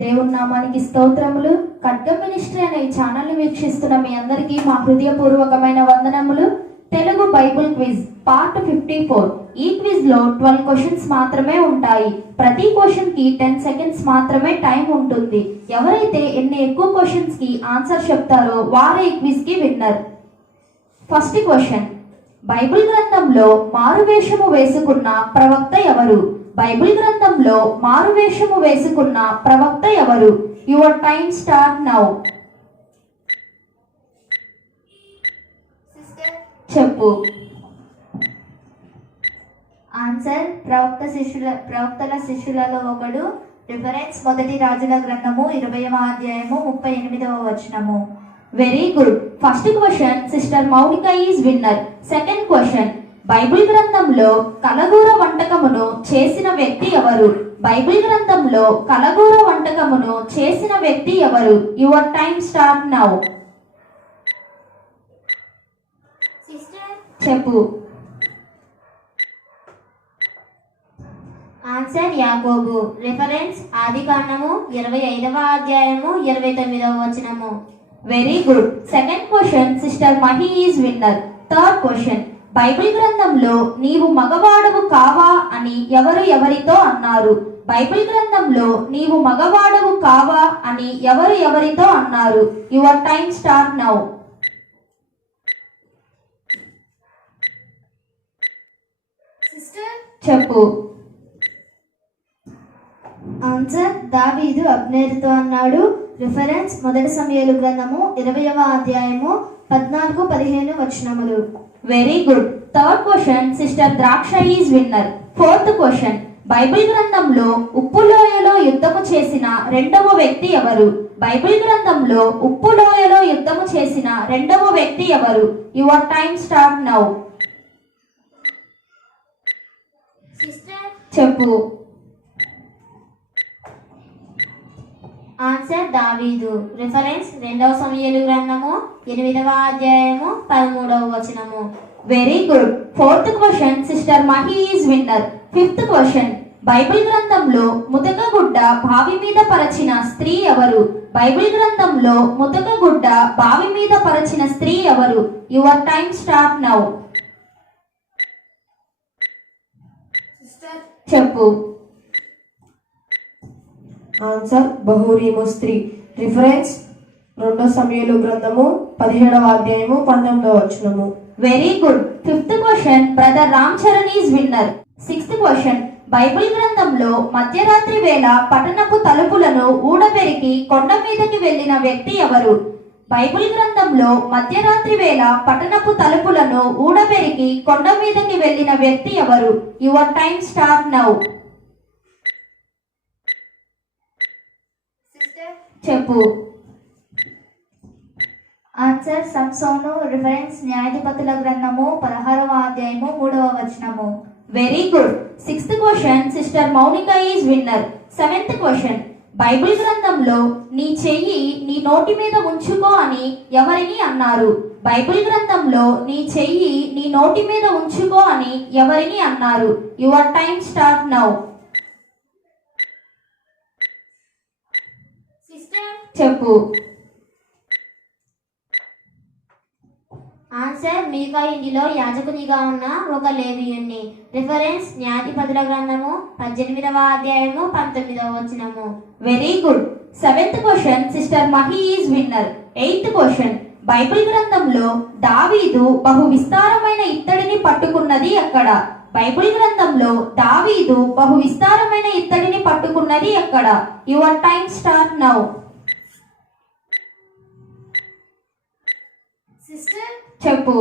దేవుని నామానికి స్తోత్రములు. ఖడ్గ మినిస్ట్రీ అనే ఛానల్ని వీక్షిస్తున్న మీ అందరికీ మా హృదయపూర్వకమైన వందనములు. Telugu Bible quiz part fifty four. ఈ క్విజ్లో ట్వెల్వ్ క్వశ్చన్స్ మాత్రమే ఉంటాయి. ప్రతి క్వశ్చన్కి టెన్ సెకండ్స్ మాత్రమే టైం ఉంటుంది. ఎవరైతే ఎన్ని ఎక్కువ క్వశ్చన్స్కి ఆన్సర్ చెప్తారో వారే ఈ క్విజ్కి విన్నర్. First question. బైబిల్ గ్రంథంలో మారువేషము వేసుకున్న ప్రవక్త ఎవరు? బైబిల్ గ్రంథంలో మారువేషము వేసుకున్న ప్రవక్త ఎవరు? Your time start now sister చెప్పు. ఆన్సర్ ప్రవక్త శిష్యుల ప్రవక్తల శిష్యులలో ఒకడు. రిఫరెన్స్ మొదటి రాజుల గ్రంథము ఇరవయవ అధ్యాయము ముప్పై ఎనిమిదవ వచనము. Very good first question sister Mounika is winner second question Bible గ్రంథంలో కలగూర వంటకమును చేసిన వ్యక్తి ఎవరు? బైబిల్ గ్రంథంలో కలగూర వంటకమును చేసిన వ్యక్తి ఎవరు? Your time start now. Sister? చెప్పు. ఆన్సర్ యాకోబు. రిఫరెన్స్ ఆది కాండము ఇరవై ఐదవ అధ్యాయము ఇరవై తొమ్మిదవ వచనము. Very good second question sister Mahi is winner third question Bible గ్రంథంలో నీవు మగవాడవు కావా అని ఎవరు ఎవరితో అన్నారు? బైబిల్ గ్రంథంలో నీవు మగవాడవు కావా అని ఎవరు ఎవరితో అన్నారు? Your time start now. Sister? చెప్పు. ఆన్సర్ దావీదు అబ్నేరుతో అన్నాడు. రిఫరెన్స్ మొదటి సమయాలు గ్రంథము ఇరవయవ అధ్యాయము పద్నాలుగు పదిహేను వచనములు. Very good third question sister Draksha is winner fourth question Bible గ్రంథంలో ఉప్పు లోయలో యుద్ధము చేసిన రెండవ వ్యక్తి ఎవరు? బైబిల్ గ్రంథంలో ఉప్పు లోయలో యుద్ధము చేసిన రెండవ వ్యక్తి ఎవరు? Your time start now sister చెప్పు. ఆన్సర్ దావీదు. రిఫరెన్స్ రెండవ సమయాలు గ్రంథము ఎనిమిదవ అధ్యాయము పదమూడవ వచనము. Very good fourth question sister Mahi is winner fifth question Bible గ్రంథంలో ముతక గుడ్డ బావి మీద పరచిన స్త్రీ ఎవరు? బైబిల్ గ్రంథంలో ముతక గుడ్డ బావి మీద పరచిన స్త్రీ ఎవరు? యువర్ టైం స్టార్ట్ నౌ చెప్పు. ఆన్సర్ బహురీము స్త్రీ. రిఫరెన్స్ రెండో సమయంలో గ్రంథము పదిహేడవ అధ్యాయము పంతొమ్మిదవ వచనము. Very good fifth question brother Ram Charan is winner sixth question Bible గ్రంథంలో మధ్యరాత్రి వేళ పట్టణపు తలుపులను ఊడబెరికి కొండ మీదకి వెళ్ళిన వ్యక్తి ఎవరు? బైబిల్ గ్రంథంలో మధ్యరాత్రి వేళ పట్టణపు తలుపులను ఊడబెరికి కొండ మీదకి వెళ్ళిన వ్యక్తి ఎవరు? Your time start now sister చెప్పు. ఆన్సర్ సంసోను రిఫరెన్స్ న్యాయాధిపతుల గ్రంథము పదహారవ అధ్యాయము మూడవ వచనము. Very good sixth question sister Mounika is winner seventh question Bible గ్రంథంలో నీ చెయ్యి నీ నోటి మీద ఉంచుకో అని ఎవరిని అన్నారు? బైబిల్ గ్రంథంలో నీ చెయ్యి నీ నోటి మీద ఉంచుకో అని ఎవరిని అన్నారు? Your time start now sister చెప్పు. ఆన్సర్ మీకా ఇంటిలో యాజకునిగా ఉన్న ఒక లేవియుణ్ణి రిఫరెన్స్ న్యాయాధిపతుల గ్రంథము పద్దెనిమిదవ అధ్యాయము పంతొమ్మిదవ వచనము. Very good seventh question sister Mahi is winner eighth question Bible గ్రంథంలో దావీదు బహు విస్తారమైన ఇత్తడిని పట్టుకున్నది ఎక్కడ? బైబిల్ గ్రంథంలో దావీదు బహు విస్తారమైన ఇత్తడిని పట్టుకున్నది ఎక్కడ? Your time start now sister చెప్పు.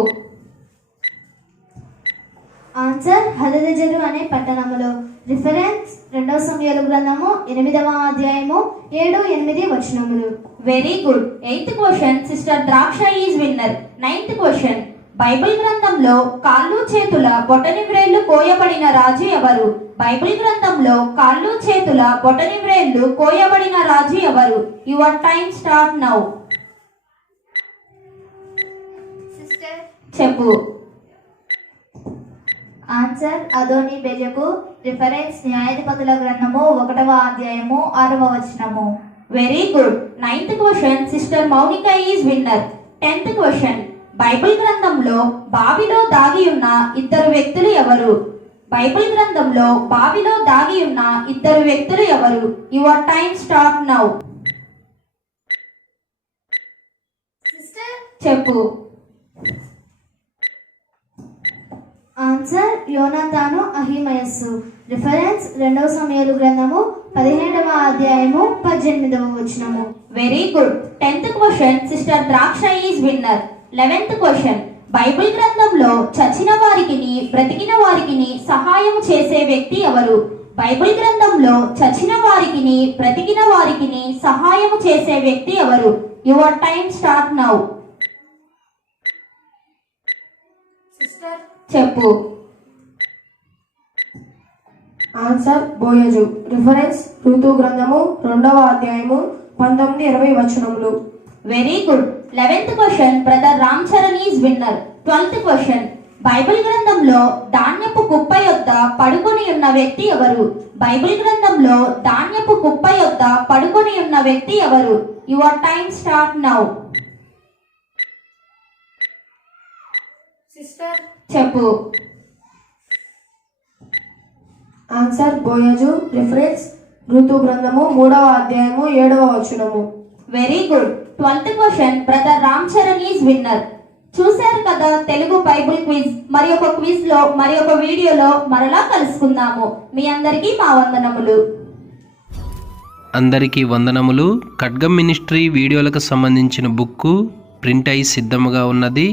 ఆన్సర్ హదదజరు అనే పట్టణములో. రిఫరెన్స్ రెండవ సమయాలు గ్రంథము ఎనిమిదవ అధ్యాయము ఏడు ఎనిమిది వచనములు. Very good eighth question sister Draksha is winner ninth question Bible గ్రంథంలో కాళ్ళు చేతుల బొటని వ్రేళ్ళు కోయబడిన రాజు ఎవరు? బైబిల్ గ్రంథంలో కాళ్ళు చేతుల బొటని వ్రేళ్ళు కోయబడిన రాజు ఎవరు? Your time start now sister చెప్పు. ఆన్సర్ అదోని బెజకు రిఫరెన్స్ న్యాయాధిపతుల గ్రంథము ఒకటవ అధ్యాయము ఆరవ వచనము. Very good ninth question sister Mounika is winner tenth question Bible గ్రంథంలో బావిలో దాగి ఉన్న ఇద్దరు వ్యక్తులు ఎవరు? బైబిల్ గ్రంథంలో బావిలో దాగి ఉన్న ఇద్దరు వ్యక్తులు ఎవరు? Your time start now sister చెప్పు. ఆన్సర్ యోనతాను అహిమయస్సు. రిఫరెన్స్ రెండవ సమయాలు గ్రంథము పదిహేడవ అధ్యాయము పద్దెనిమిదవ వచనము. Very good tenth question sister Draksha is winner eleventh question Bible గ్రంథంలో చచ్చిన వారికిని బ్రతికిన వారికిని సహాయం చేసే వ్యక్తి ఎవరు? బైబిల్ గ్రంథంలో చచ్చిన వారికిని బ్రతికిన వారికిని సహాయం చేసే వ్యక్తి ఎవరు? యువర్ టైం స్టార్ట్ నౌ చెప్పు. ఆన్సర్ బోయజు. రిఫరెన్స్ ఋతు గ్రంథము రెండవ అధ్యాయము పంతొమ్మిది ఇరవై వచనములు. Very good eleventh question brother Ram Charan is winner twelfth question Bible గ్రంథంలో ధాన్యపు కుప్ప యొద్ద పడుకొని ఉన్న వ్యక్తి ఎవరు? బైబిల్ గ్రంథంలో ధాన్యపు కుప్ప యొద్ద పడుకొని ఉన్న వ్యక్తి ఎవరు? Your time start now sister చెప్పు. ఆన్సర్ బోయజు రిఫరెన్స్ ఋతు గ్రంథము మూడవ అధ్యాయము ఏడవ వచనము. Very good twelfth question brother Ram Charan is winner చూశారు కదా తెలుగు బైబిల్ క్విజ్. మరి ఒక క్విజ్లో మరి ఒక వీడియోలో మరలా కలుసుకుందాము. మీ అందరికీ మా వందనములు. అందరికీ వందనములు. ఖడ్గం మినిస్ట్రీ వీడియోలకు సంబంధించిన బుక్కు ప్రింట్ అయి సిద్ధముగా ఉన్నది.